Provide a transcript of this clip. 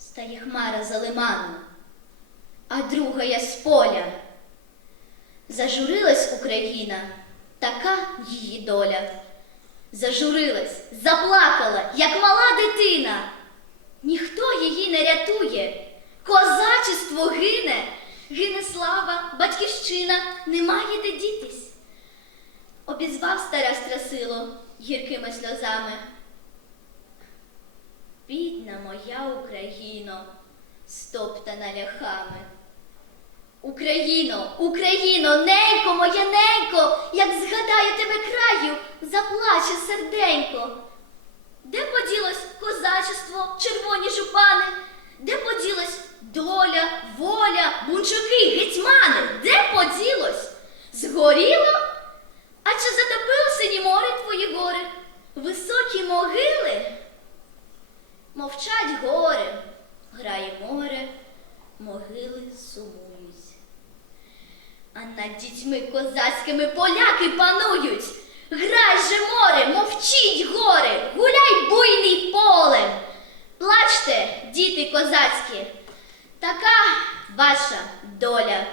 стає хмара за лиману, а друга я з поля. Зажурилась Україна, така її доля. Зажурилась, заплакала, як мала дитина. Ніхто її не рятує, козачество гине, гине слава, батьківщина, немає де дітись. Обізвав старе страсило гіркими сльозами. Бідна моя Україно, стоптана ляхами. Україно, Україно, ненько, моя ненько, як згадаю тебе краю, заплаче серденько. Де поділось козачество, червоні жупани? Де поділась доля, воля, бунчуки, гетьмани? Де поділось? Згоріло? А чи затопило сині море твої гори? Високі могили? Мовчать гори, грає море, могили сумують. А над дітьми козацькими поляки панують. Грай же море, мовчіть гори, гуляй буйний полем. Плачте, діти козацькі, така ваша доля.